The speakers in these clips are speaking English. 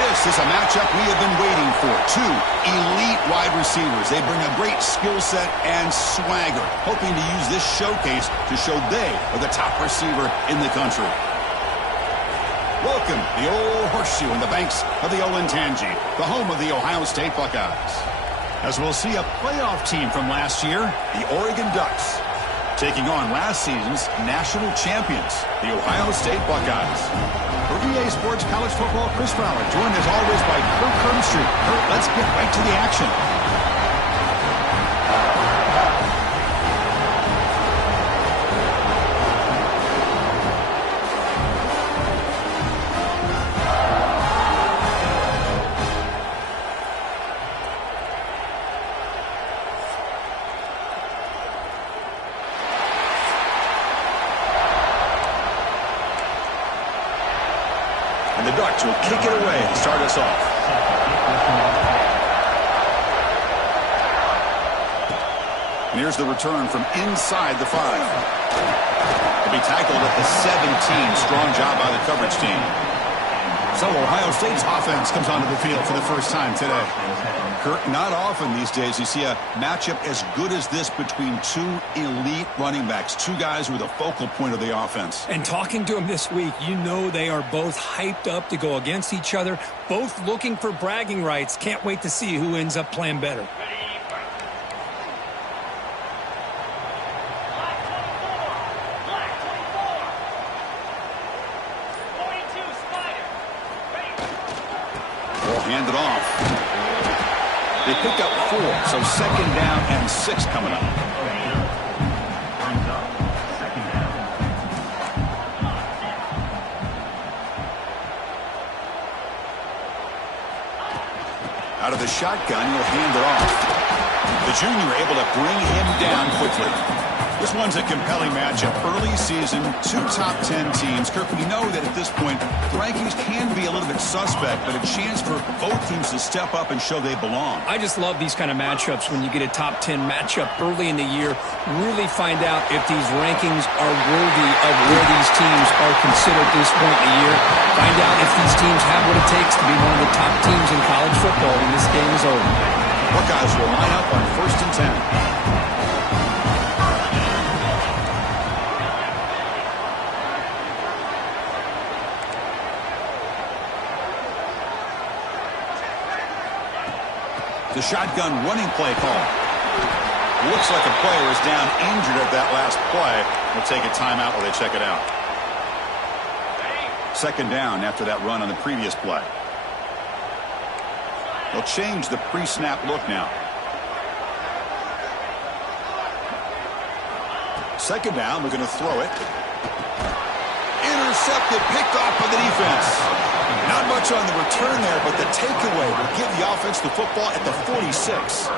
This is a matchup we have been waiting for. Two elite wide receivers. They bring a great skill set and swagger, hoping to use this showcase to show they are the top receiver in the country. Welcome, the old horseshoe in the banks of the Olentangy, the home of the Ohio State Buckeyes. As we'll see a playoff team from last year, the Oregon Ducks, taking on last season's national champions, the Ohio State Buckeyes. For EA Sports College Football, Chris Fowler, joined as always by Kurt Kirkstreet. Kurt, let's get right to the action. And the Ducks will kick it away to start us off. And here's the return from inside the 5. He'll be tackled at the 17. Strong job by the coverage team. So Ohio State's offense comes onto the field for the first time today. Kurt, not often these days you see a matchup as good as this between two elite running backs, two guys who are the focal point of the offense. And talking to them this week, you know they are both hyped up to go against each other, both looking for bragging rights. Can't wait to see who ends up playing better. Hand it off. They pick up 4, so second down and 6 coming up. Out of the shotgun, he'll hand it off. The junior able to bring him down quickly. This one's a compelling matchup. Early season, 2 top 10 teams. Kirk, we know that at this point, the rankings can be a little bit suspect, but a chance for both teams to step up and show they belong. I just love these kind of matchups when you get a top 10 matchup early in the year. Really find out if these rankings are worthy of where these teams are considered at this point in the year. Find out if these teams have what it takes to be one of the top teams in college football when this game is over. Buckeyes will line up on 1st and 10. The shotgun running play call. Looks like a player is down injured at that last play. We'll take a timeout while they check it out. Second down after that run on the previous play. They'll change the pre-snap look now. Second down, we're going to throw it. Intercepted, picked off by the defense. Not much on the return there, but the takeaway will give the offense the football at the 46.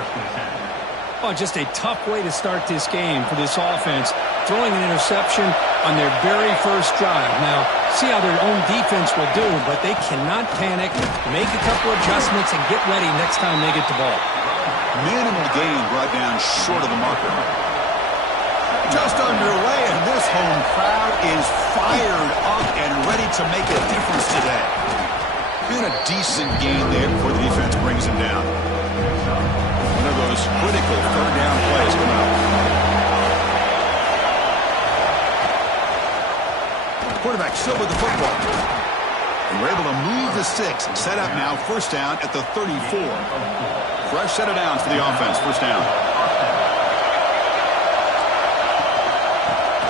Oh, just a tough way to start this game for this offense. Throwing an interception on their very first drive. Now, see how their own defense will do, but they cannot panic, make a couple adjustments, and get ready next time they get the ball. Minimal gain brought down short of the marker. Just underway, and this home crowd is fired up and ready to make a difference today. And a decent gain there before the defense brings him down. One of those critical third down plays coming up. Quarterback still with the football. And we're able to move the sticks. Set up now, first down at the 34. Fresh set of downs for the offense, first down.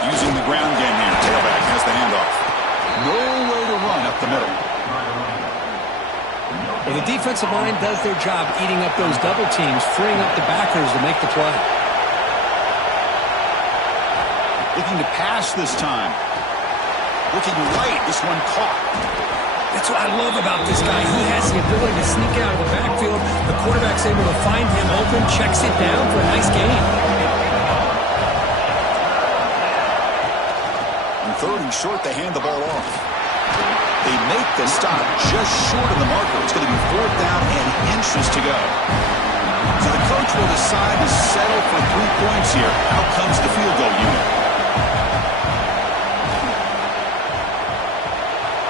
Using the ground game here. Tailback has the handoff. Nowhere to run up the middle. Well, the defensive line does their job eating up those double teams, freeing up the backers to make the play. Looking to pass this time. Looking right. This one caught. That's what I love about this guy. He has the ability to sneak out of the backfield. The quarterback's able to find him open, checks it down for a nice gain. Third and short, they hand the ball off. They make the stop just short of the marker. It's going to be 4th down and inches to go. So the coach will decide to settle for 3 points here. Out comes the field goal unit.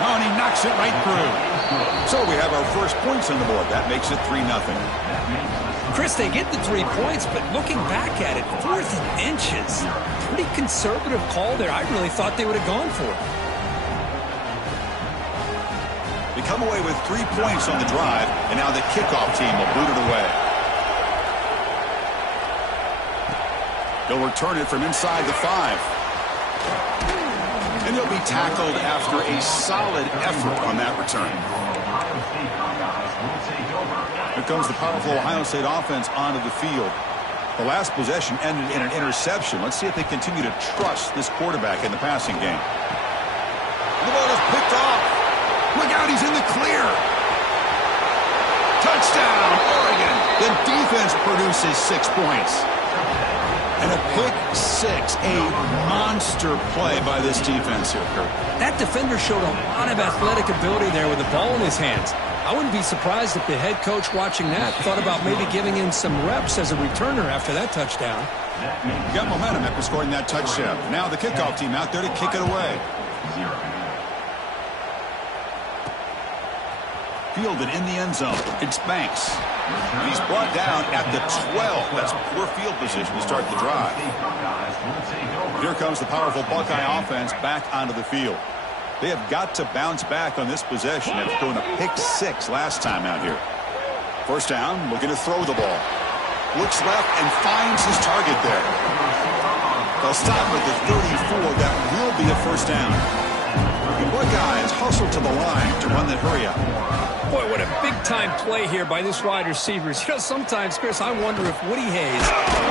Oh, and he knocks it right through. So we have our first points on the board. That makes it 3-0. Chris, they get the 3 points, but looking back at it, 4th and inches. Pretty conservative call there. I really thought they would have gone for it. They come away with 3 points on the drive, and now the kickoff team will boot it away. They'll return it from inside the 5. And they'll be tackled after a solid effort on that return. Here comes the powerful Ohio State offense onto the field. The last possession ended in an interception. Let's see if they continue to trust this quarterback in the passing game. The ball is picked off. Look out, he's in the clear. Touchdown, Oregon. The defense produces 6 points. And a pick 6, a monster play by this defense here, Kurt. That defender showed a lot of athletic ability there with the ball in his hands. I wouldn't be surprised if the head coach watching that thought about maybe giving him some reps as a returner after that touchdown. You got momentum after scoring that touchdown. Now the kickoff team out there to kick it away. Fielded in the end zone. It's Banks. And he's brought down at the 12. That's poor field position to start the drive. Here comes the powerful Buckeye offense back onto the field. They have got to bounce back on this possession after throwing a pick 6 last time out here. First down, looking to throw the ball. Looks left and finds his target there. They'll stop at the 34. That will be a first down. The Buckeyes hustle to the line to run that hurry up. Boy, what a big-time play here by this wide receivers. You know, sometimes, Chris, I wonder if Woody Hayes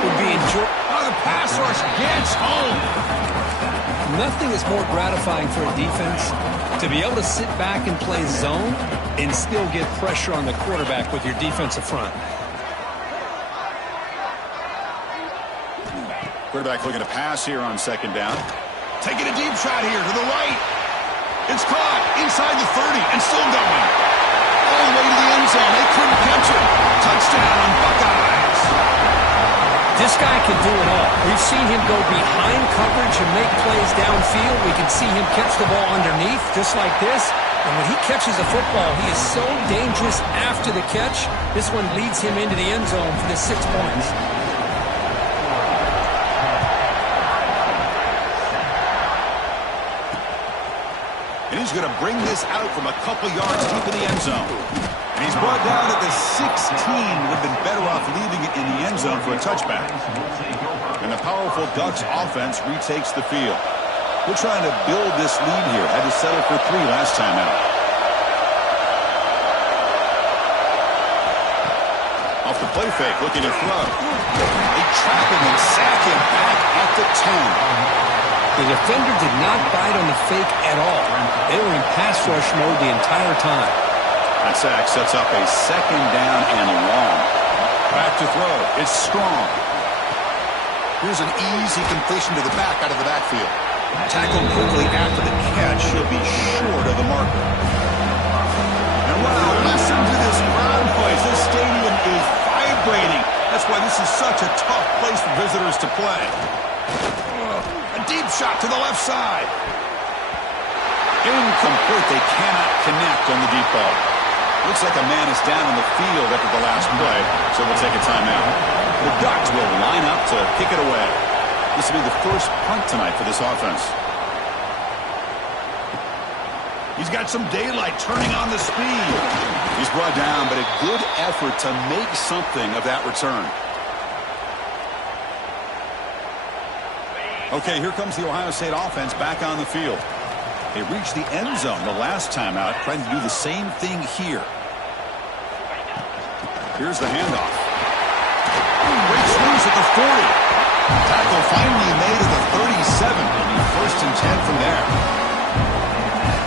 would be enjoying. Oh, the pass rush gets home. Nothing is more gratifying for a defense to be able to sit back and play zone and still get pressure on the quarterback with your defensive front. Quarterback looking to pass here on second down. Taking a deep shot here to the right. It's caught inside the 30 and still going. All the way to the end zone. They couldn't catch him. Touchdown, Buckeyes. This guy can do it all. We've seen him go behind coverage and make plays downfield. We can see him catch the ball underneath, just like this. And when he catches a football, he is so dangerous after the catch. This one leads him into the end zone for the 6 points. And he's going to bring this out from a couple yards deep in the end zone. And he's brought down at the 16. Would have been better off leaving it in the end zone for a touchback. And the powerful Ducks offense retakes the field. They're trying to build this lead here. Had to settle for 3 last time out. Off the play fake, looking to throw. They trap him and sack him back at the 10. The defender did not bite on the fake at all. They were in pass rush mode the entire time. That sack sets up a second down and long. Back to throw. It's Strong. Here's an easy completion to the back out of the backfield. Tackled quickly after the catch. He'll be short of the marker. And wow, listen to this crowd noise. This stadium is vibrating. That's why this is such a tough place for visitors to play. A deep shot to the left side. Incomplete. They cannot connect on the deep ball. Looks like a man is down on the field after the last play, so we'll take a timeout. The Ducks will line up to kick it away. This will be the first punt tonight for this offense. He's got some daylight turning on the speed. He's brought down, but a good effort to make something of that return. Okay, here comes the Ohio State offense back on the field. They reached the end zone the last time out, trying to do the same thing here. Here's the handoff. Breaks loose at the 40. Tackle finally made at the 37. It'll be 1st and 10 from there.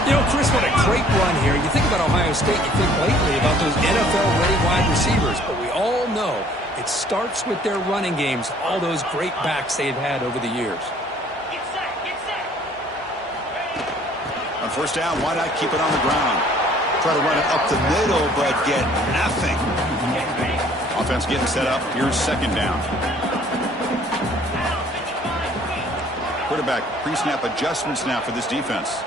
You know, Chris, what a great run here. You think about Ohio State, you think lately about those NFL-ready wide receivers, but we all know it starts with their running games, all those great backs they've had over the years. On first down, why not keep it on the ground? Try to run it up the middle, but get nothing. Offense getting set up. Here's second down. Quarterback pre-snap adjustments now for this defense.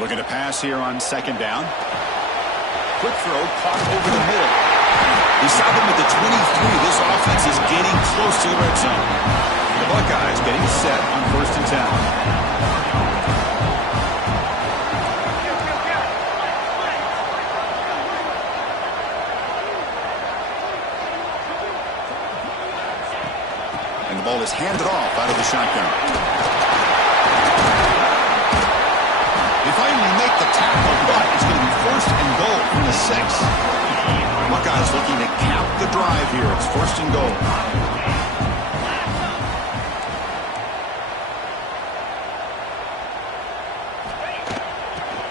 Looking to pass here on second down. Quick throw, caught over the middle. He stopped him at the 23. This offense is getting close to the red zone. The Buckeyes getting set on 1st and 10. And the ball is handed off out of the shotgun. They finally make the tackle, but it's going to be 1st and goal from the 6. Buckeyes looking to cap the drive here. It's 1st and goal.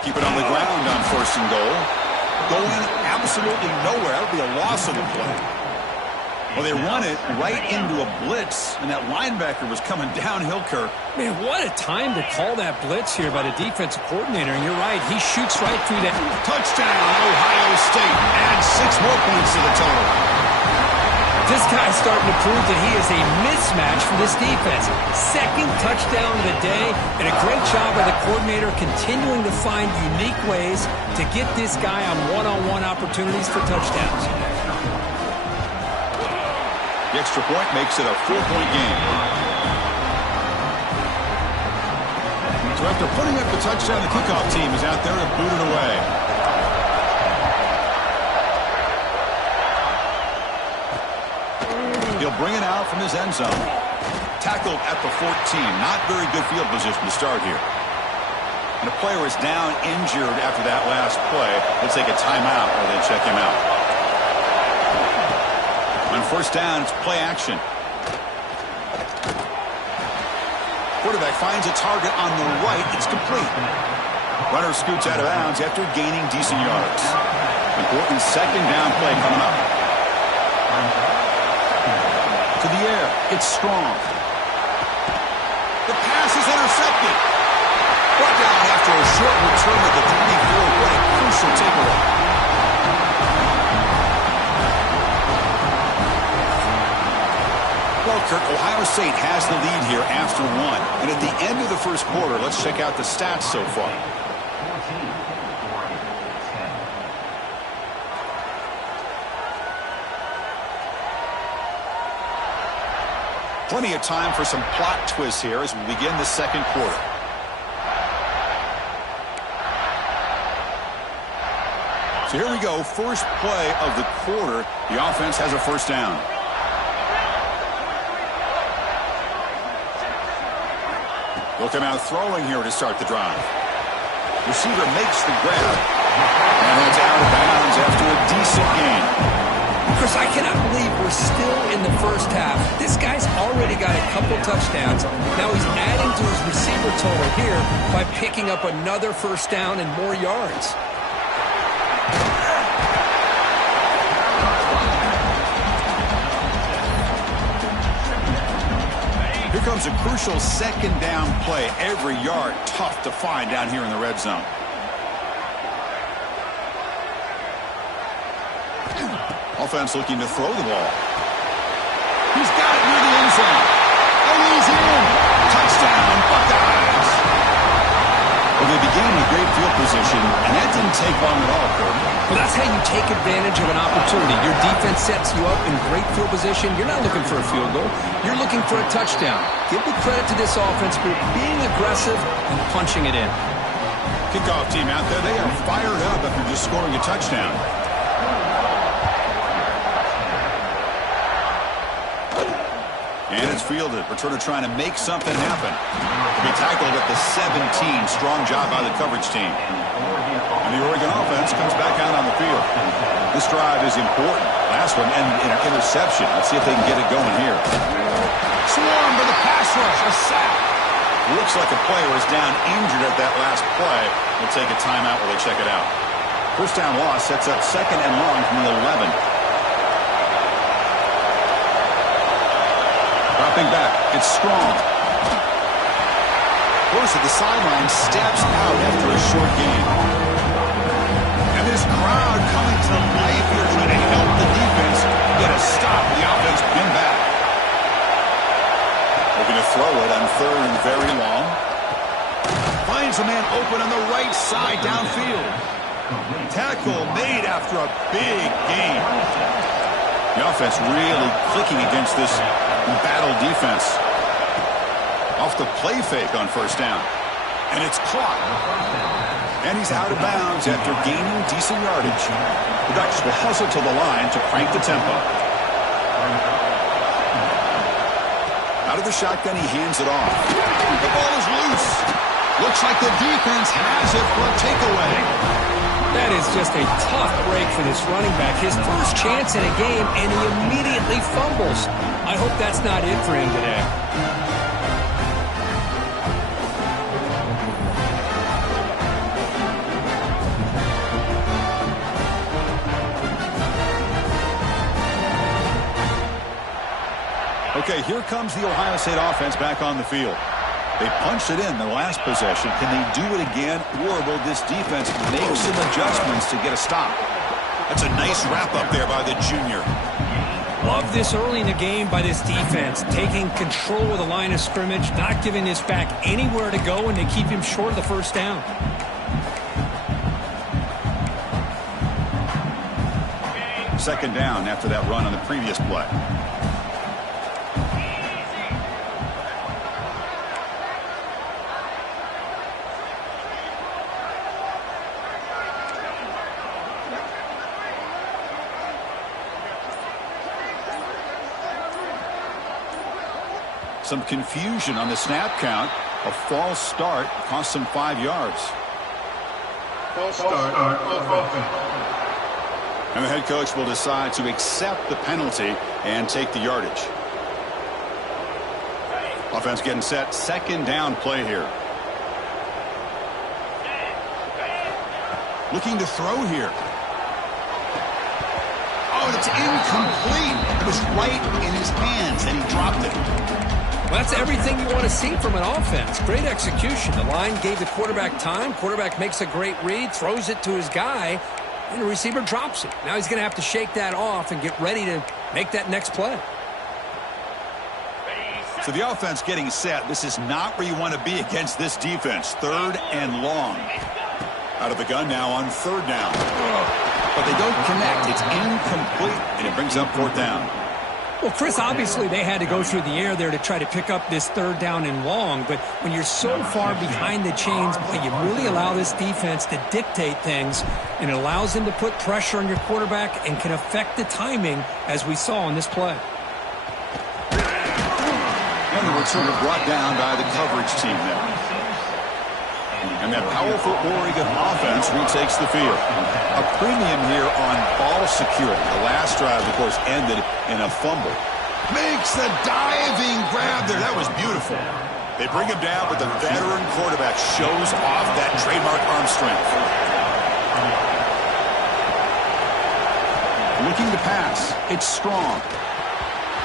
Keep it on the ground on 1st and goal. Going absolutely nowhere. That would be a loss of the play. Well, they run it right into a blitz, and that linebacker was coming downhill, Kirk. Man, what a time to call that blitz here by the defensive coordinator. And you're right, he shoots right through that. Touchdown, Ohio State. Adds 6 more points to the total. This guy's starting to prove that he is a mismatch for this defense. 2nd touchdown of the day, and a great job by the coordinator continuing to find unique ways to get this guy on one-on-one opportunities for touchdowns. The extra point makes it a 4-point game. So after putting up the touchdown, the kickoff team is out there to boot it away. He'll bring it out from his end zone. Tackled at the 14. Not very good field position to start here. And a player is down injured after that last play. They'll take a timeout while they check him out. On 1st down, it's play action. Quarterback finds a target on the right. It's complete. Runner scoots out of bounds after gaining decent yards. Important 2nd down play coming up. To the air. It's strong. The pass is intercepted. Brought down after a short return at the 24. What a crucial takeaway. Well, Kirk, Ohio State has the lead here after 1. And at the end of the 1st quarter, let's check out the stats so far. Plenty of time for some plot twists here as we begin the 2nd quarter. So here we go. First play of the quarter. The offense has a 1st down. They'll come out throwing here to start the drive. Receiver makes the grab. And it's out of bounds after a decent gain. Chris, I cannot believe we're still in the 1st half. This guy's already got a couple touchdowns. Now he's adding to his receiver total here by picking up another 1st down and more yards. Here comes a crucial 2nd down play. Every yard tough to find down here in the red zone. Offense looking to throw the ball. He's got it near the end zone. And he's in. Touchdown, Buckeyes. Well, they began with great field position, and that didn't take long at all, Kirk. Well, that's how you take advantage of an opportunity. Your defense sets you up in great field position. You're not looking for a field goal. You're looking for a touchdown. Give the credit to this offense for being aggressive and punching it in. Kickoff team out there, they are fired up after just scoring a touchdown. And it's fielded. Returner trying to make something happen. To be tackled at the 17. Strong job by the coverage team. And the Oregon offense comes back out on the field. This drive is important. Last one ended in an interception. Let's see if they can get it going here. Swarmed by the pass rush. A sack. Looks like a player is down injured at that last play. We'll take a timeout while they check it out. 1st down loss sets up 2nd and long from the 11. Dropping back. It's strong. First at the sideline, steps out after a short gain. And this crowd coming to life here trying to help the defense get a stop. The offense pinned back. Looking to throw it on 3rd and very long. finds a man open on the right side downfield. Tackle made after a big gain. The offense really clicking against this battle defense. Off the play fake on first down. And it's caught. And he's out of bounds after gaining decent yardage. The Ducks will hustle to the line to crank the tempo. Out of the shotgun, he hands it off. The ball is loose. Looks like the defense has it for a takeaway. That is just a tough break for this running back. His first chance in a game, and he immediately fumbles. I hope that's not it for him today. Okay, here comes the Ohio State offense back on the field. They punched it in the last possession. Can they do it again, or will this defense make some adjustments to get a stop? That's a nice wrap-up there by the junior. Love this early in the game by this defense, taking control of the line of scrimmage, not giving this back anywhere to go, and they keep him short of the first down. Second down after that run on the previous play. Some confusion on the snap count. A false start cost them 5 yards. False start on offense. And the head coach will decide to accept the penalty and take the yardage. Offense getting set. Second down play here. Looking to throw here. Oh, and it's incomplete. It was right in his hands, and he dropped it. Well, that's everything you want to see from an offense. Great execution. The line gave the quarterback time. Quarterback makes a great read, throws it to his guy, and the receiver drops it. Now he's going to have to shake that off and get ready to make that next play. So the offense getting set. This is not where you want to be against this defense. Third and long. Out of the gun now on third down. But they don't connect. It's incomplete, and it brings up fourth down. Well, Chris, obviously they had to go through the air there to try to pick up this third down and long, but when you're so far behind the chains, you really allow this defense to dictate things, and it allows them to put pressure on your quarterback and can affect the timing, as we saw on this play. And the return brought down by the coverage team there. And that powerful Oregon offense retakes the field. A premium here on ball security. The last drive, of course, ended in a fumble. Makes the diving grab there. That was beautiful. They bring him down, but the veteran quarterback shows off that trademark arm strength. Looking to pass. It's strong.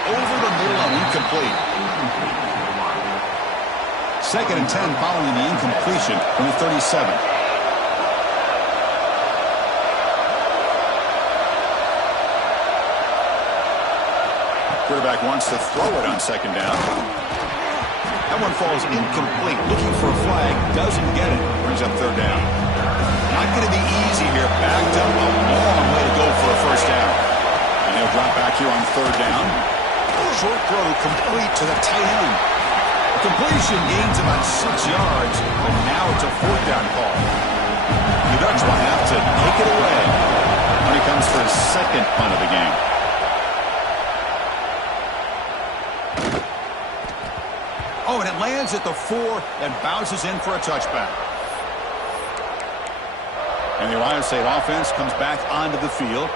Over the middle and incomplete. Second and 10 following the incompletion from the 37. Quarterback wants to throw it on second down. That one falls incomplete. Looking for a flag. Doesn't get it. Brings up third down. Not going to be easy here. Backed up a long way to go for a first down. And they'll drop back here on third down. Short throw complete to the tight end. Completion gains about 6 yards, but now it's a fourth down call. The Ducks will have to take it away when he comes for his second punt of the game. Oh, and it lands at the 4 and bounces in for a touchback. And the Ohio State offense comes back onto the field.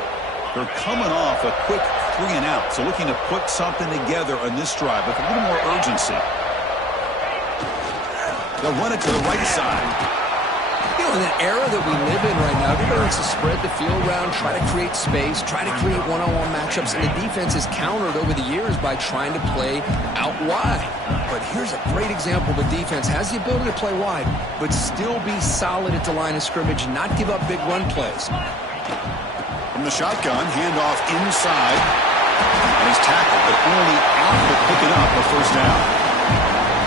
They're coming off a quick 3 and out, so looking to put something together on this drive with a little more urgency. They'll run it to the right side. You know, in the era that we live in right now, everybody wants to spread the field around, try to create space, try to create one-on-one matchups, and the defense is countered over the years by trying to play out wide. But here's a great example. The defense has the ability to play wide, but still be solid at the line of scrimmage and not give up big run plays. From the shotgun, handoff inside. And he's tackled, but only after picking up a first down.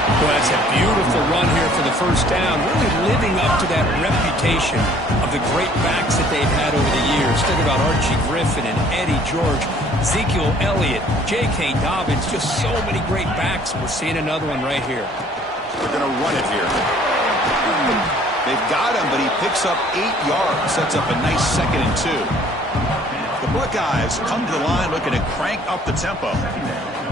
Well, that's a beautiful run here for the first down, really living up to that reputation of the great backs that they've had over the years. Think about Archie Griffin and Eddie George, Ezekiel Elliott, J.K. Dobbins, just so many great backs. We're seeing another one right here. They're going to run it here. They've got him, but he picks up 8 yards. Sets up a nice 2nd and 2. The Buckeyes come to the line looking to crank up the tempo.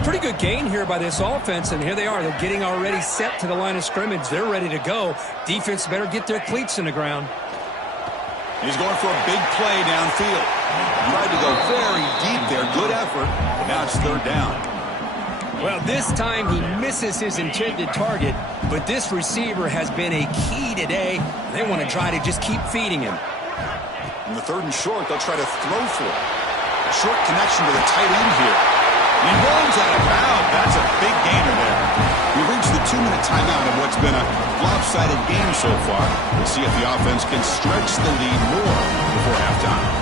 Pretty good gain here by this offense, and here they are. They're getting already set to the line of scrimmage. They're ready to go. Defense better get their cleats in the ground. He's going for a big play downfield. Tried to go very deep there. Good effort. But now it's 3rd down. Well, this time he misses his intended target, but this receiver has been a key today. They want to try to just keep feeding him. In the 3rd and short, they'll try to throw for it. A short connection to the tight end here. He runs out of bounds. That's a big gainer there. We've reached the 2-minute timeout of what's been a lopsided game so far. We'll see if the offense can stretch the lead more before halftime.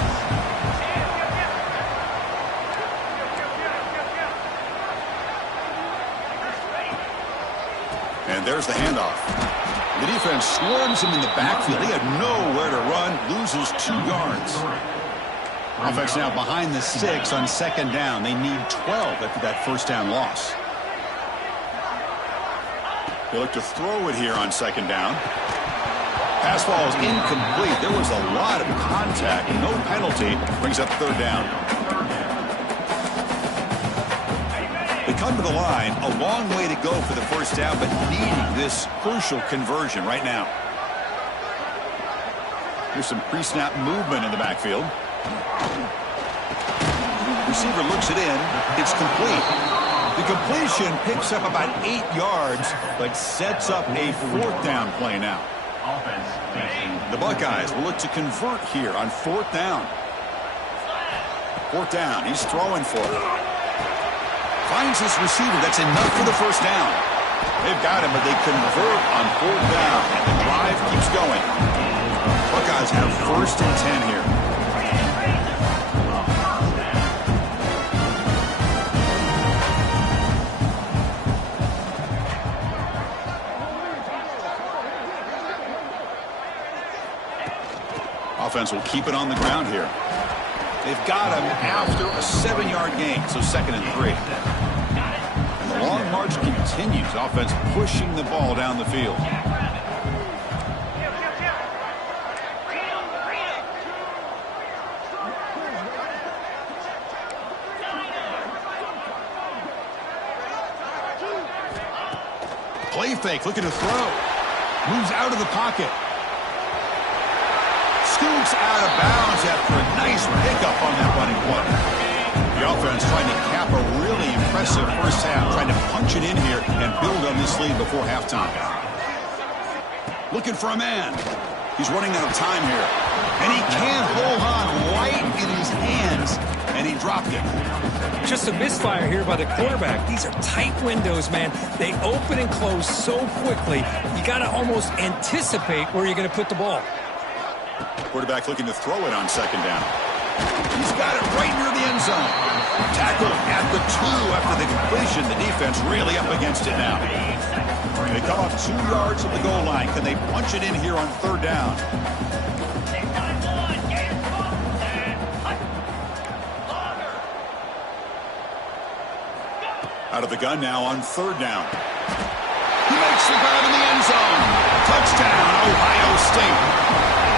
And there's the handoff. The defense swarms him in the backfield. He had nowhere to run, loses 2 yards. Offense now behind the 6 on 2nd down. They need 12 after that 1st down loss. They look to throw it here on 2nd down. Pass ball is incomplete. There was a lot of contact. No penalty. Brings up 3rd down. They come to the line, a long way to go for the 1st down, but needing this crucial conversion right now. Here's some pre-snap movement in the backfield. Receiver looks it in. It's complete. The completion picks up about 8 yards, but sets up a 4th down play now. The Buckeyes will look to convert here on 4th down. 4th down. He's throwing for it. Finds his receiver. That's enough for the 1st down. They've got him, but they convert on 4th down, and the drive keeps going. Buckeyes have 1st and 10 here. Offense will keep it on the ground here. They've got him after a 7-yard gain, so 2nd and 3. And the long march continues. Offense pushing the ball down the field. Play fake, looking to throw. Moves out of the pocket. Scoots out of bounds after a nice pickup on that running play. The offense trying to cap a really impressive 1st half, trying to punch it in here and build on this lead before halftime. Looking for a man. He's running out of time here. And he can't hold on right in his hands, and he dropped it. Just a misfire here by the quarterback. These are tight windows, man. They open and close so quickly. You got to almost anticipate where you're going to put the ball. Quarterback looking to throw it on 2nd down. He's got it right near the end zone. Tackled at the 2 after the completion. The defense really up against it now. They come up 2 yards of the goal line. Can they punch it in here on 3rd down? Out of the gun now on 3rd down. He makes the grab in the end zone. Touchdown, Ohio State.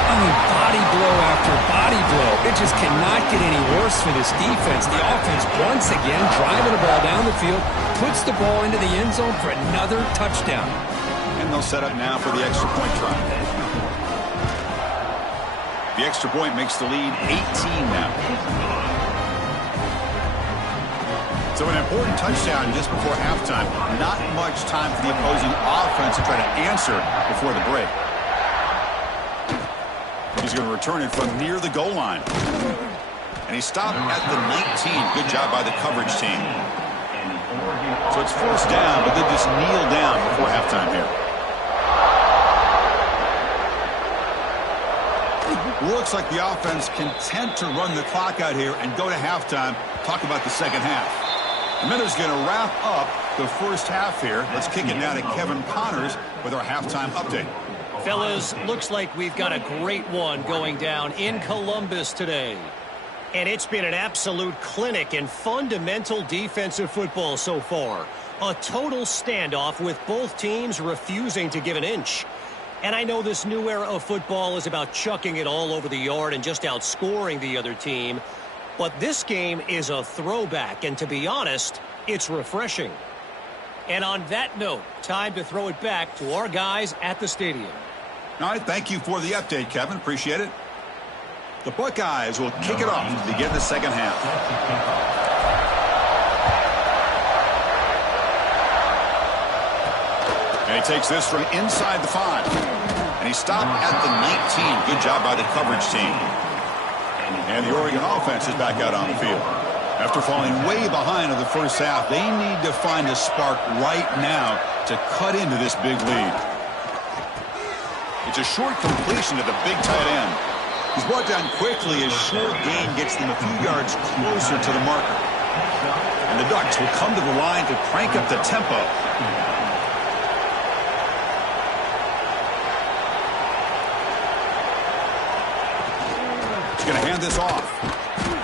I mean, body blow after body blow. It just cannot get any worse for this defense. The offense, once again, driving the ball down the field, puts the ball into the end zone for another touchdown. And they'll set up now for the extra point try. The extra point makes the lead 18 now. So an important touchdown just before halftime. Not much time for the opposing offense to try to answer before the break. He's going to return it from near the goal line. And he stopped at the 19. Good job by the coverage team. So it's 1st down, but they just kneel down before halftime here. Looks like the offense content to run the clock out here and go to halftime. Talk about the 2nd half. The minute's going to wrap up the first half here. Let's kick it now to Kevin Connors with our halftime update. Fellas, looks like we've got a great one going down in Columbus today. And it's been an absolute clinic in fundamental defensive football so far. A total standoff with both teams refusing to give an inch. And I know this new era of football is about chucking it all over the yard and just outscoring the other team. But this game is a throwback, and to be honest, it's refreshing. And on that note, time to throw it back to our guys at the stadium. All right, thank you for the update, Kevin. Appreciate it. The Buckeyes will kick it off to begin the second half. And he takes this from inside the 5. And he stopped at the 19. Good job by the coverage team. And the Oregon offense is back out on the field. After falling way behind in the first half, they need to find a spark right now to cut into this big lead. It's a short completion to the big tight end. He's brought down quickly as short gain gets them a few yards closer to the marker. And the Ducks will come to the line to crank up the tempo. He's going to hand this off.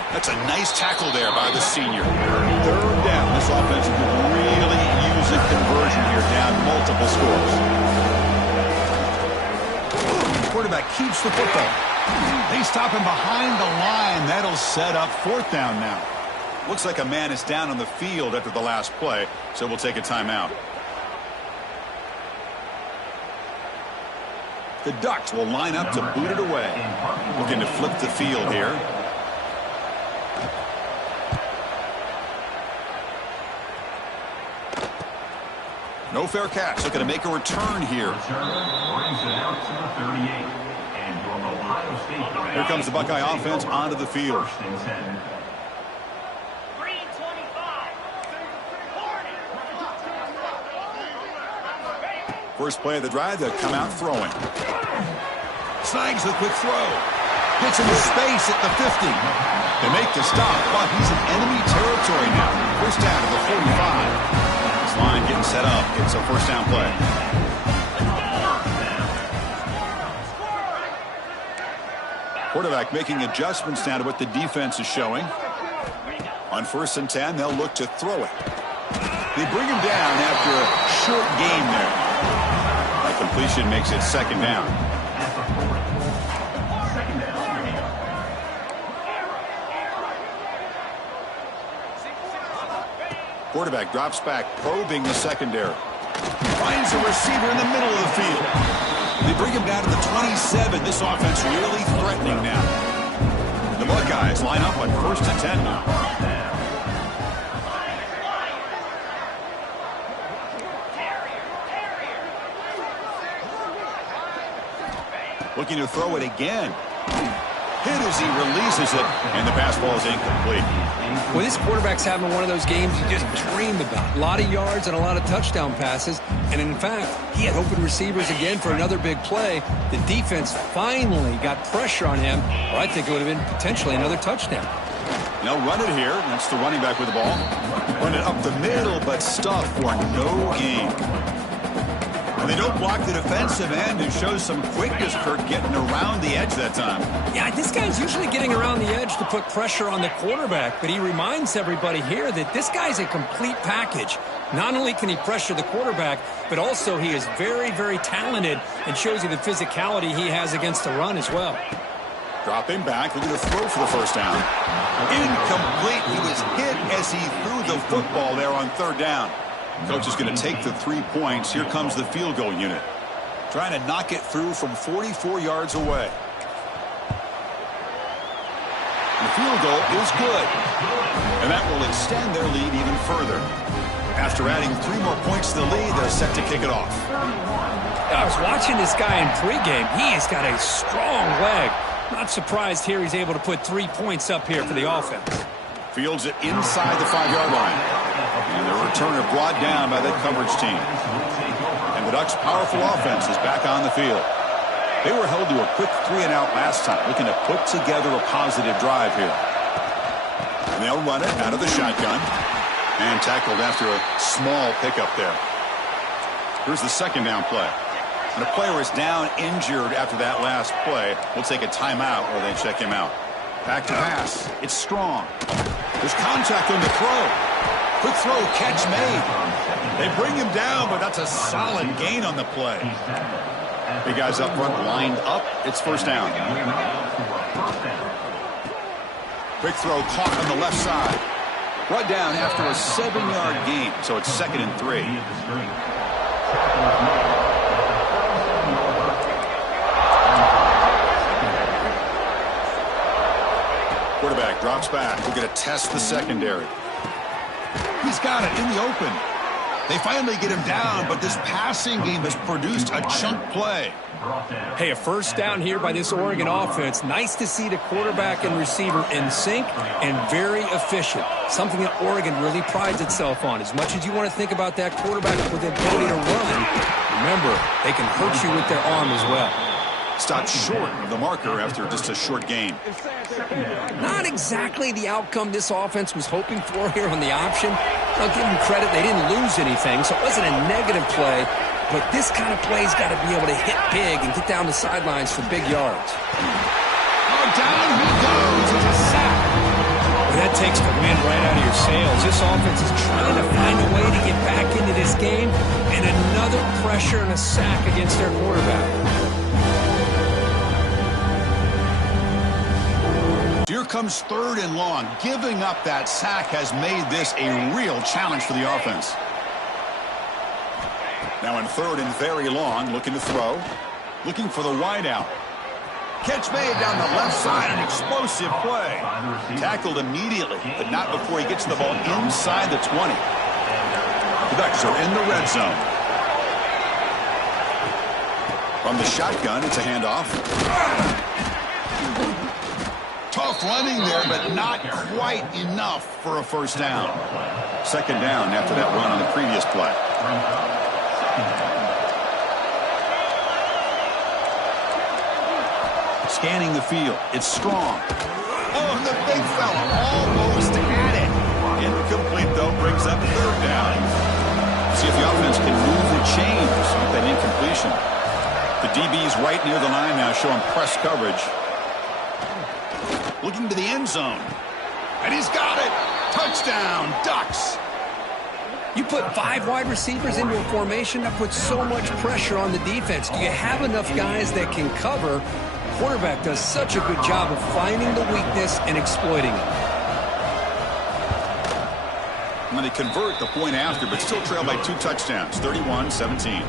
That's a nice tackle there by the senior. Third down. This offense could really use a conversion here, down multiple scores. The quarterback keeps the football. They stop him behind the line. That'll set up fourth down now. Looks like a man is down on the field after the last play, so we'll take a timeout. The Ducks will line up to boot it away. Looking to flip the field here. No fair catch. Looking to make a return here. Here comes the Buckeye offense onto the field. First play of the drive, they'll come out throwing. Snags the quick throw. Gets into space at the 50. They make the stop, but he's in enemy territory now. First down to the 45. This line getting set up. It's a first down play. Quarterback making adjustments now to what the defense is showing. On 1st and 10, they'll look to throw it. They bring him down after a short gain there. That completion makes it second down. Quarterback drops back, probing the secondary. Finds a receiver in the middle of the field. They bring him down to the 27. This offense really threatening now. The Buckeyes line up on 1st and 10 now. Looking to throw it again. Hit as he releases it, and the pass ball is incomplete. Well, this quarterback's having one of those games you just dream about. A lot of yards and a lot of touchdown passes. And in fact, he had open receivers again for another big play. The defense finally got pressure on him, or I think it would have been potentially another touchdown. They'll run it here. That's the running back with the ball. Run it up the middle, but stuffed for no gain. And they don't block the defensive end, who shows some quickness, Kirk, getting around the edge that time. Yeah, this guy's usually getting around the edge to put pressure on the quarterback, but he reminds everybody here that this guy's a complete package. Not only can he pressure the quarterback, but also he is very, very talented and shows you the physicality he has against the run as well. Dropping back, looking to throw for the first down. Incomplete. He was hit as he threw the football there on 3rd down. Coach is going to take the 3 points. Here comes the field goal unit. Trying to knock it through from 44 yards away. The field goal is good. And that will extend their lead even further. After adding 3 more points to the lead, they're set to kick it off. I was watching this guy in pregame. He has got a strong leg. Not surprised here he's able to put 3 points up here for the offense. Fields it inside the 5-yard line. And the returner brought down by that coverage team. And the Ducks' powerful offense is back on the field. They were held to a quick 3-and-out last time, looking to put together a positive drive here. And they'll run it out of the shotgun. And tackled after a small pickup there. Here's the second down play. And a player is down injured after that last play. We'll take a timeout while they check him out. Back to pass. It's Strong. There's contact on the throw. Quick throw, catch made. They bring him down, but that's a solid gain on the play. Big guys up front lined up. It's first down. Quick throw caught on the left side. Brought down after a 7-yard gain, so it's 2nd and 3. Quarterback drops back. We're going to test the secondary. He's got it in the open. They finally get him down, but this passing game has produced a chunk play. Hey, a first down here by this Oregon offense. Nice to see the quarterback and receiver in sync and very efficient. Something that Oregon really prides itself on. As much as you want to think about that quarterback with the ability to run, remember, they can hurt you with their arm as well. Stopped short of the marker after just a short gain. Not exactly the outcome this offense was hoping for here on the option. I'll give them credit. They didn't lose anything, so it wasn't a negative play. But this kind of play's got to be able to hit big and get down the sidelines for big yards. Oh, down he goes. It's a sack. Well, that takes the wind right out of your sails. This offense is trying to find a way to get back into this game, and another pressure and a sack against their quarterback. Here comes 3rd and long. Giving up that sack has made this a real challenge for the offense. Now in 3rd and very long, looking to throw. Looking for the wide out. Catch made down the left side, an explosive play. Tackled immediately, but not before he gets the ball inside the 20. The Ducks are in the red zone. From the shotgun, it's a handoff. Tough running there, but not quite enough for a first down. 2nd down after that run on the previous play. Scanning the field. It's Strong. Oh, and the big fella almost had it. Incomplete, though, brings up 3rd down. See if the offense can move the chains with that incompletion. The DB's right near the line now, showing press coverage. Looking to the end zone. And he's got it. Touchdown, Ducks. You put 5 wide receivers into a formation, that puts so much pressure on the defense. Do you have enough guys that can cover? Quarterback does such a good job of finding the weakness and exploiting it. And then they convert the point after, but still trail by 2 touchdowns, 31-17.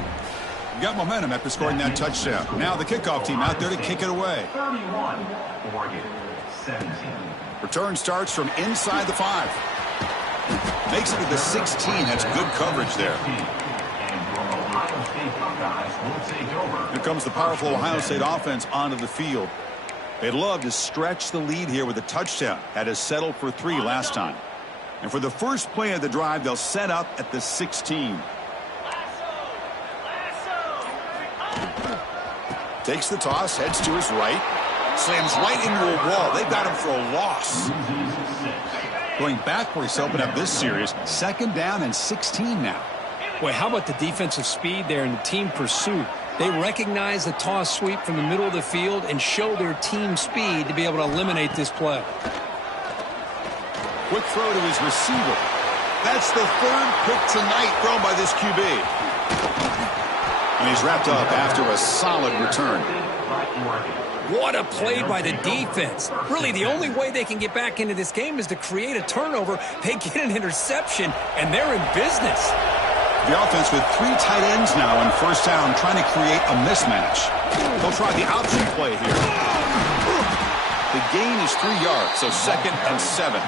Got momentum after scoring that touchdown. Now the kickoff team out there to kick it away. 31, Oregon, 17. Return starts from inside the 5. Makes it to the 16. That's good coverage there. Here comes the powerful Ohio State offense onto the field. They'd love to stretch the lead here with a touchdown. Had to settle for 3 last time. And for the first play of the drive, they'll set up at the 16. Takes the toss, heads to his right. Slams right into a wall. They've got him for a loss. Going backwards to open up this series. 2nd down and 16 now. Boy, how about the defensive speed there and the team pursuit? They recognize the toss sweep from the middle of the field and show their team speed to be able to eliminate this play. Quick throw to his receiver. That's the 3rd pick tonight thrown by this QB. And he's wrapped up after a solid return. What a play by the defense. Really, the only way they can get back into this game is to create a turnover. They get an interception, and they're in business. The offense with 3 tight ends now in first down, trying to create a mismatch. They'll try the option play here. The gain is 3 yards, so 2nd and 7.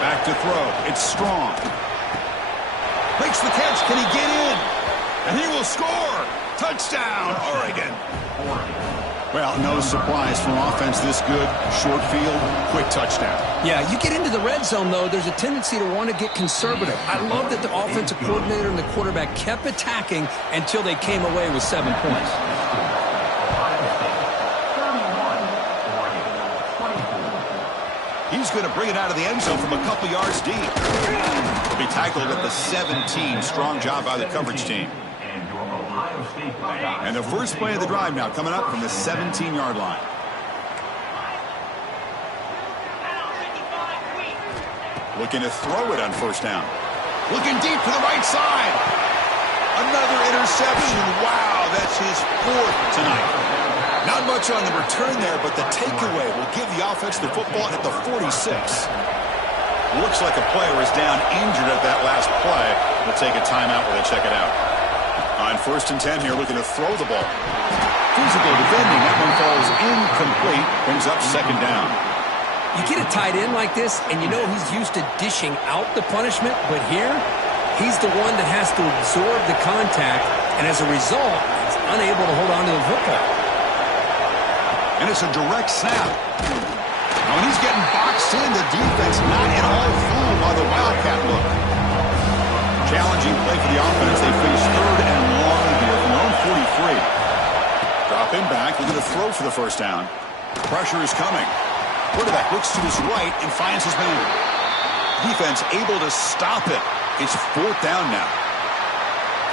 Back to throw. It's Strong. Makes the catch. Can he get in? And he will score. Touchdown, Oregon. Well, no surprise from offense this good. Short field, quick touchdown. Yeah, you get into the red zone, though, there's a tendency to want to get conservative. I love that the offensive coordinator and the quarterback kept attacking until they came away with 7 points. He's going to bring it out of the end zone from a couple yards deep. He'll be tackled at the 17. Strong job by the coverage team. And the first play of the drive now coming up from the 17-yard line. Looking to throw it on first down. Looking deep to the right side. Another interception. Wow, that's his 4th tonight. Not much on the return there, but the takeaway will give the offense the football at the 46. Looks like a player is down injured at that last play. We'll take a timeout while they check it out. On 1st and 10 here, looking to throw the ball. Physical defending. That one falls incomplete. Brings up 2nd down. You get a tight end like this, and you know he's used to dishing out the punishment, but here, he's the one that has to absorb the contact, and as a result, he's unable to hold on to the football. And it's a direct snap. Now, when he's getting boxed in, the defense not at all fooled by the Wildcat look. Challenging play for the offense. They finish 3rd and long here from their own 43. Dropping back, looking to throw for the first down. Pressure is coming. Quarterback looks to his right and finds his man. Defense able to stop it. It's 4th down now.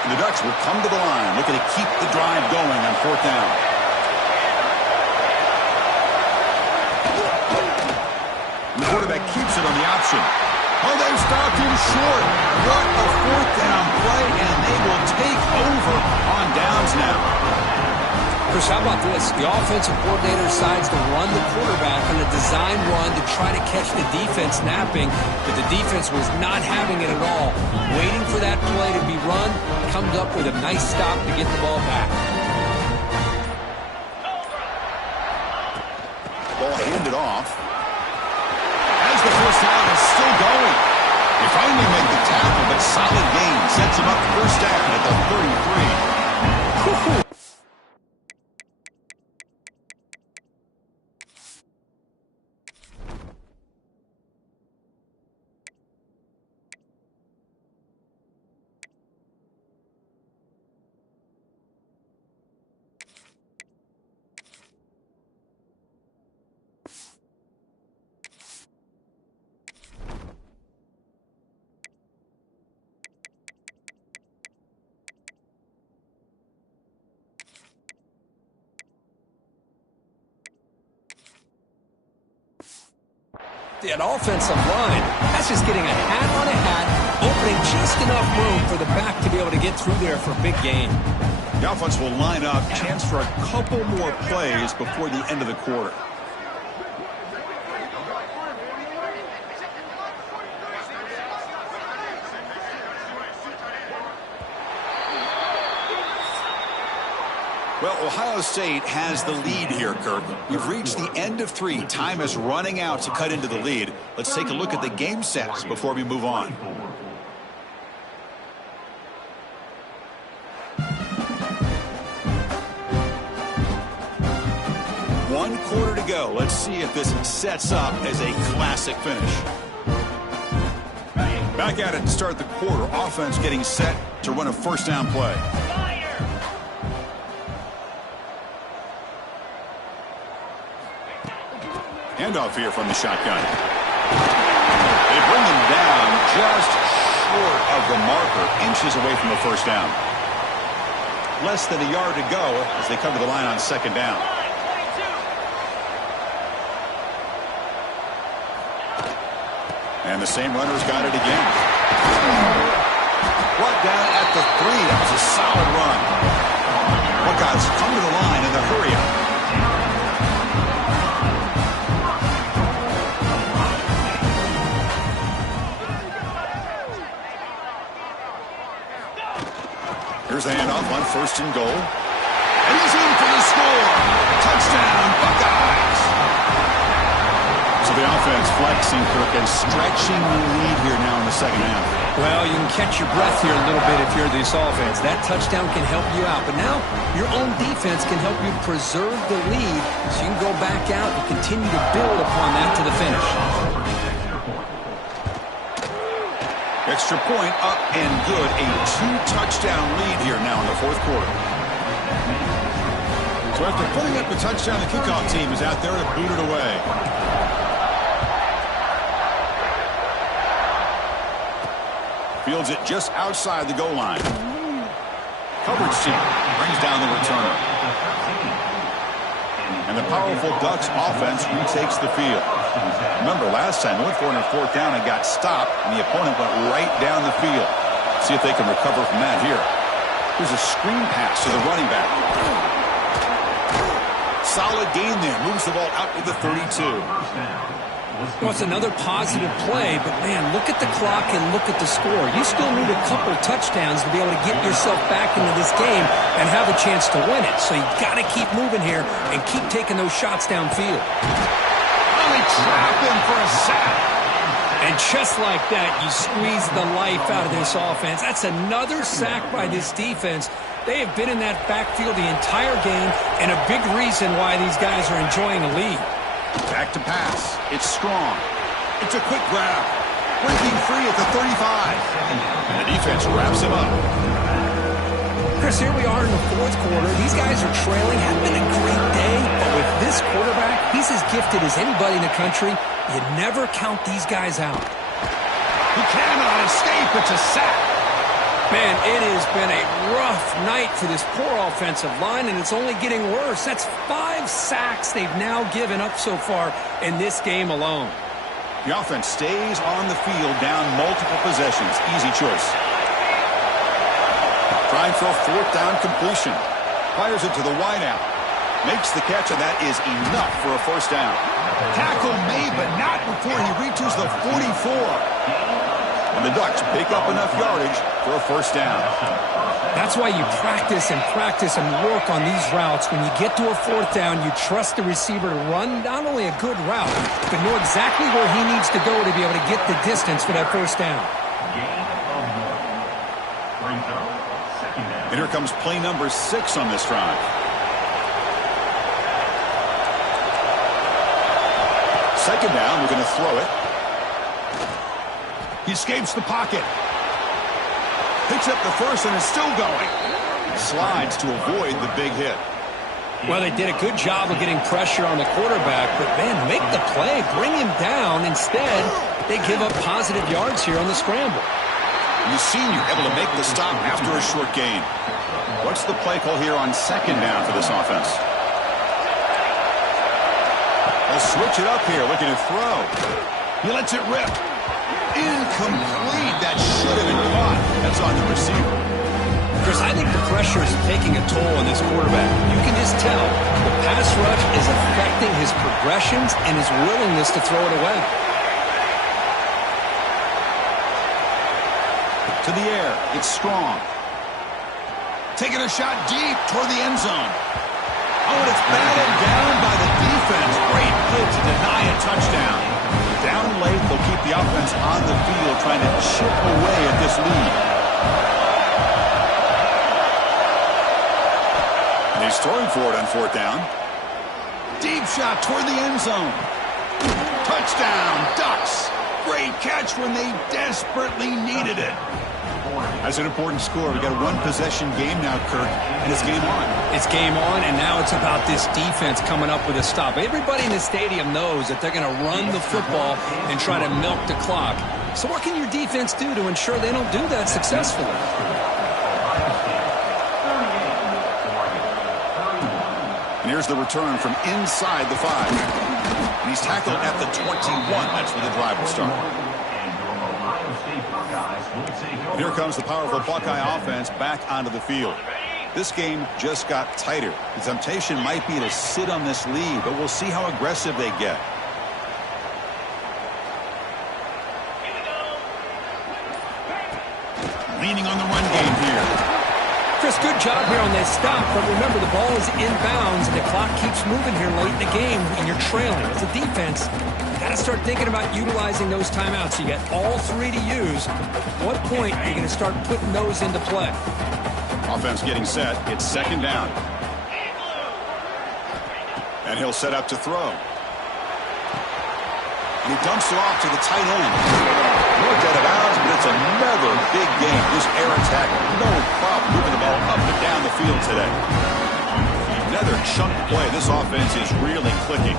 And the Ducks will come to the line, looking to keep the drive going on 4th down. And the quarterback keeps it on the option. Oh, they've stopped him short. What a 4th down play, and they will take over on downs now. Chris, how about this? The offensive coordinator decides to run the quarterback on a design run to try to catch the defense napping, but the defense was not having it at all. Waiting for that play to be run, comes up with a nice stop to get the ball back. Ball handed off. As the first down is still going. They finally make the tackle, but solid gain sets him up first down at the 33. That offensive line, that's just getting a hat on a hat, opening just enough room for the back to be able to get through there for a big gain. The offense will line up, chance for a couple more plays before the end of the quarter. Well, Ohio State has the lead here, Kirk. We've reached the end of 3. Time is running out to cut into the lead. Let's take a look at the game sets before we move on. One quarter to go. Let's see if this sets up as a classic finish. Back at it to start the quarter. Offense getting set to run a first down play. Handoff here from the shotgun. They bring him down just short of the marker, inches away from the first down. Less than a yard to go as they cover the line on 2nd down. And the same runner's got it again. Brought down at the 3. That was a solid run. Buckeyes come to the line in the hurry-up. Here's the handoff on 1st and goal. And he's in for the score. Touchdown, Buckeyes. So the offense flexing, Kirk, and stretching the lead here now in the 2nd half. Well, you can catch your breath here a little bit if you're this offense. That touchdown can help you out. But now your own defense can help you preserve the lead so you can go back out and continue to build upon that to the finish. Extra point up and good. A 2-touchdown lead here now in the 4th quarter. So after putting up the touchdown, the kickoff team is out there to boot it away. Fields it just outside the goal line. Coverage team brings down the returner. And the powerful Ducks offense retakes the field. Remember, last time, went for it on 4th down and got stopped, and the opponent went right down the field. See if they can recover from that here. Here's a screen pass to the running back. Solid gain there. Moves the ball out to the 32. Well, it's another positive play, but, man, look at the clock and look at the score. You still need a couple touchdowns to be able to get yourself back into this game and have a chance to win it. So you've got to keep moving here and keep taking those shots downfield. Oh, they trap him for a sack. And just like that, you squeeze the life out of this offense. That's another sack by this defense. They have been in that backfield the entire game, and a big reason why these guys are enjoying a lead. Back to pass. It's strong. It's a quick grab. Breaking free at the 35. And the defense wraps him up. Chris, here we are in the 4th quarter. These guys are trailing. Haven't been a great day, but with this quarterback, he's as gifted as anybody in the country. You never count these guys out. He cannot escape. It's a sack. Man, it has been a rough night for this poor offensive line, and it's only getting worse. That's 5 sacks they've now given up so far in this game alone. The offense stays on the field down multiple possessions. Easy choice. Trying for a 4th down completion. Fires it to the wideout. Makes the catch, and that is enough for a 1st down. Tackle made, but not before he reaches the 44. And the Ducks pick up enough yardage for a 1st down. That's why you practice and work on these routes. When you get to a 4th down, you trust the receiver to run not only a good route, but know exactly where he needs to go to be able to get the distance for that 1st down. And here comes play number 6 on this drive. Second down, we're going to throw it. He escapes the pocket. Picks up the first and is still going. Slides to avoid the big hit. Well, they did a good job of getting pressure on the quarterback, but, man, make the play. Bring him down. Instead, they give up positive yards here on the scramble. The senior able to make the stop after a short gain. What's the play call here on 2nd down for this offense? They'll switch it up here, looking to throw. He lets it rip. Incomplete. That should have been caught. That's on the receiver. Chris, I think the pressure is taking a toll on this quarterback. You can just tell the pass rush is affecting his progressions and his willingness to throw it away. To the air. It's strong. Taking a shot deep toward the end zone. Oh, and it's batted down by the defense. Great play to deny a touchdown. Down late, they'll keep the offense on the field trying to chip away at this lead. And he's throwing for it on 4th down. Deep shot toward the end zone. Touchdown, Ducks. Great catch when they desperately needed it. That's an important score. We've got a 1-possession game now, Kirk, and it's game on. It's game on, and now it's about this defense coming up with a stop. Everybody in the stadium knows that they're going to run the football and try to milk the clock. So what can your defense do to ensure they don't do that successfully? And here's the return from inside the 5. And he's tackled at the 21. That's where the drive will start. Here comes the powerful Buckeye offense back onto the field. This game just got tighter. The temptation might be to sit on this lead, but we'll see how aggressive they get. Leaning on the run game here. Chris, good job here on that stop, but remember the ball is inbounds and the clock keeps moving here late in the game and you're trailing. As a defense, you got to start thinking about utilizing those timeouts. You got all 3 to use. At what point are you going to start putting those into play? Offense getting set. It's 2nd down. And he'll set up to throw. And he dumps it off to the tight end. Worked out of bounds, but it's another big game. This air attack, no problem moving the ball up and down the field today. Another chunk play. This offense is really clicking.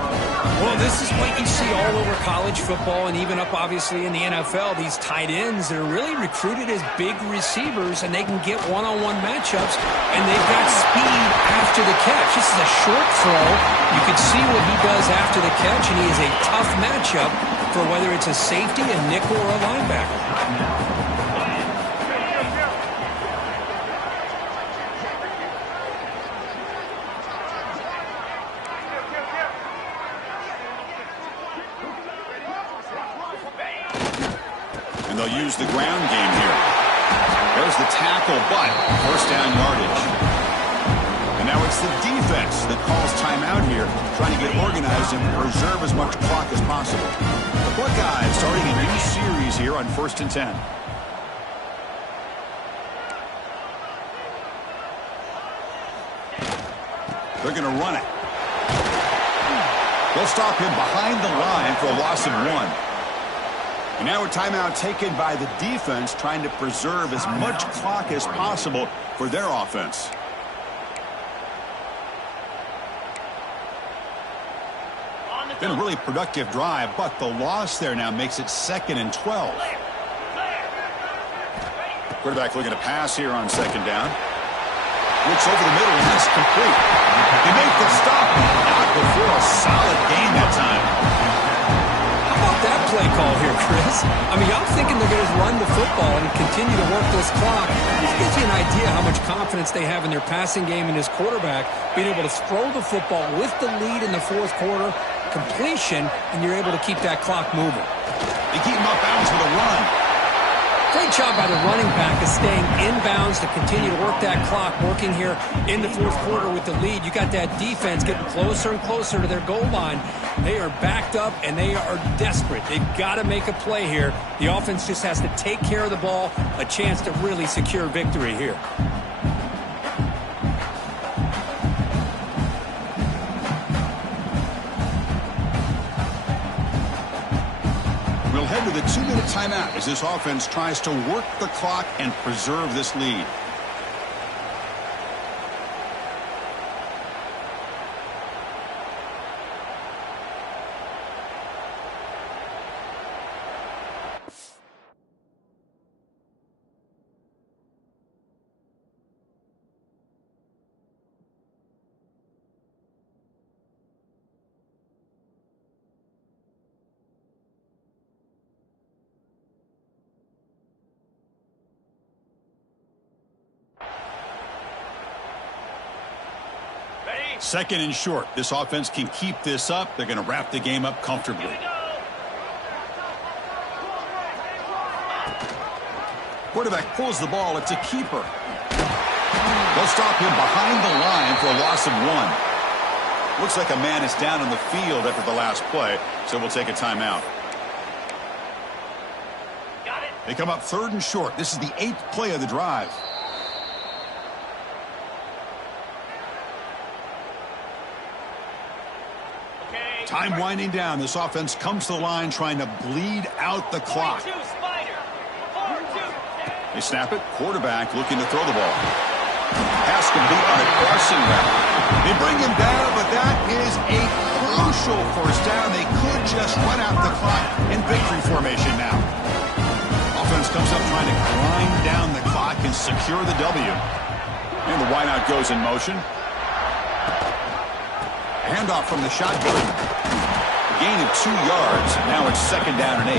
Well, this is what you see all over college football and even up, obviously, in the NFL. These tight ends that are really recruited as big receivers, and they can get one-on-one matchups, and they've got speed after the catch. This is a short throw. You can see what he does after the catch, and he is a tough matchup for whether it's a safety, a nickel, or a linebacker. And they'll use the ground game here. There's the tackle, but first down yardage. And now it's the defense that calls timeout here, trying to get organized and preserve as much clock as possible. The Buckeyes starting a new series here on 1st and 10. They're going to run it. They'll stop him behind the line for a loss of 1. And now a timeout taken by the defense, trying to preserve as much clock as possible for their offense. Been a really productive drive, but the loss there now makes it 2nd and 12. Quarterback looking to pass here on 2nd down. Looks over the middle, and that's complete. They make the stop, not before a solid gain that time. That play call here, Chris. I mean, I'm thinking they're going to run the football and continue to work this clock. This gives you an idea how much confidence they have in their passing game and his quarterback, being able to throw the football with the lead in the 4th quarter, completion, and you're able to keep that clock moving. They keep him up bounds with a run. Great job by the running back of staying inbounds to continue to work that clock, working here in the 4th quarter with the lead. You got that defense getting closer and closer to their goal line. They are backed up, and they are desperate. They've got to make a play here. The offense just has to take care of the ball, a chance to really secure victory here. We'll head to the 2-minute timeout as this offense tries to work the clock and preserve this lead. Second and short. This offense can keep this up. They're going to wrap the game up comfortably. Quarterback pulls the ball. It's a keeper. They'll stop him behind the line for a loss of 1. Looks like a man is down on the field after the last play, so we'll take a timeout. They come up 3rd and short. This is the 8th play of the drive. Time winding down. This offense comes to the line trying to bleed out the clock. They snap it. Quarterback looking to throw the ball. Pass complete on a crossing route. They bring him down, but that is a crucial first down. They could just run out the clock in victory formation now. Offense comes up trying to grind down the clock and secure the W. And the wideout goes in motion. Handoff from the shotgun. Gain of 2 yards. Now it's 2nd down and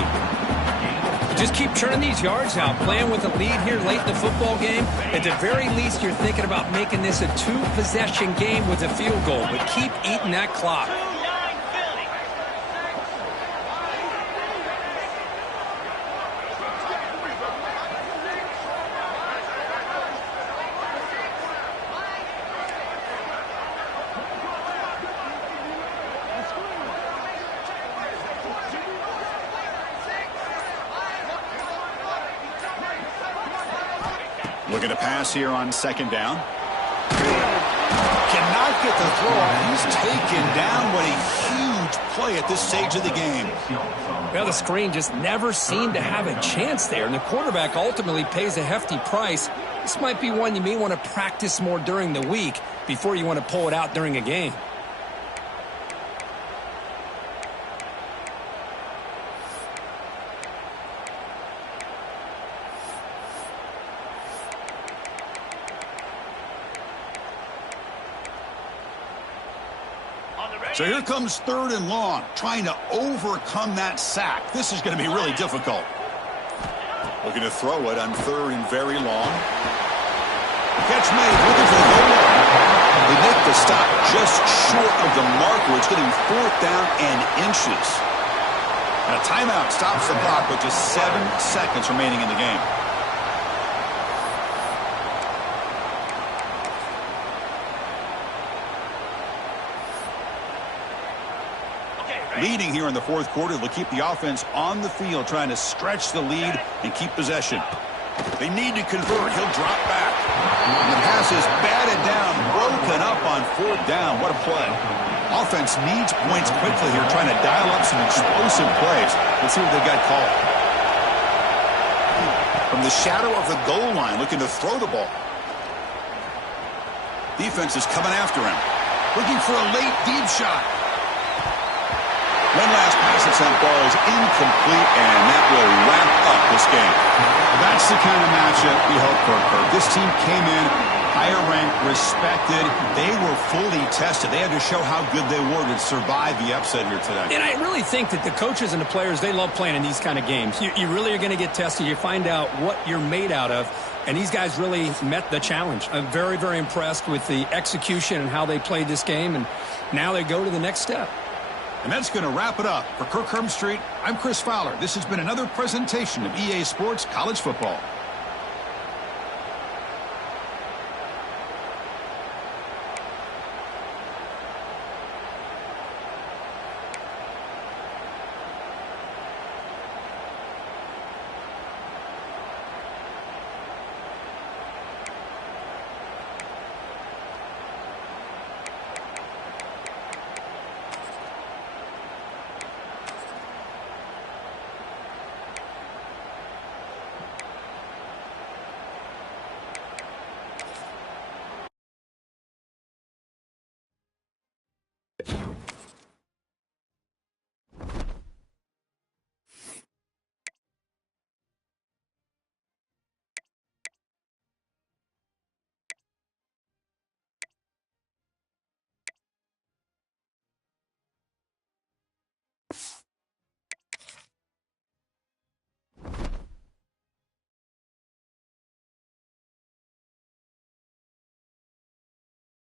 8. Just keep turning these yards out, playing with a lead here late in the football game. At the very least, you're thinking about making this a 2-possession game with a field goal, but keep eating that clock. Looking to pass here on 2nd down. Cannot get the throw off. He's taken down. What a huge play at this stage of the game. Well, the screen just never seemed to have a chance there, and the quarterback ultimately pays a hefty price. This might be one you may want to practice more during the week before you want to pull it out during a game. So here comes 3rd and long, trying to overcome that sack. This is going to be really difficult. Looking to throw it on 3rd and very long. Catch made, looking for the goal line. They make the stop just short of the marker. It's getting 4th down and inches. And a timeout stops the clock with just 7 seconds remaining in the game. Leading here in the 4th quarter, they'll keep the offense on the field, trying to stretch the lead and keep possession. They need to convert. He'll drop back. And the pass is batted down, broken up on 4th down. What a play. Offense needs points quickly here, trying to dial up some explosive plays. Let's see what they got called. From the shadow of the goal line, looking to throw the ball. Defense is coming after him. Looking for a late deep shot. One last pass attempt, ball is incomplete, and that will wrap up this game. That's the kind of matchup we hope for, Kirk. This team came in higher ranked, respected. They were fully tested. They had to show how good they were to survive the upset here today. And I really think that the coaches and the players, they love playing in these kind of games. You really are going to get tested. You find out what you're made out of. And these guys really met the challenge. I'm very, very impressed with the execution and how they played this game. And now they go to the next step. And that's going to wrap it up. For Kirk Herbstreit, I'm Chris Fowler. This has been another presentation of EA Sports College Football.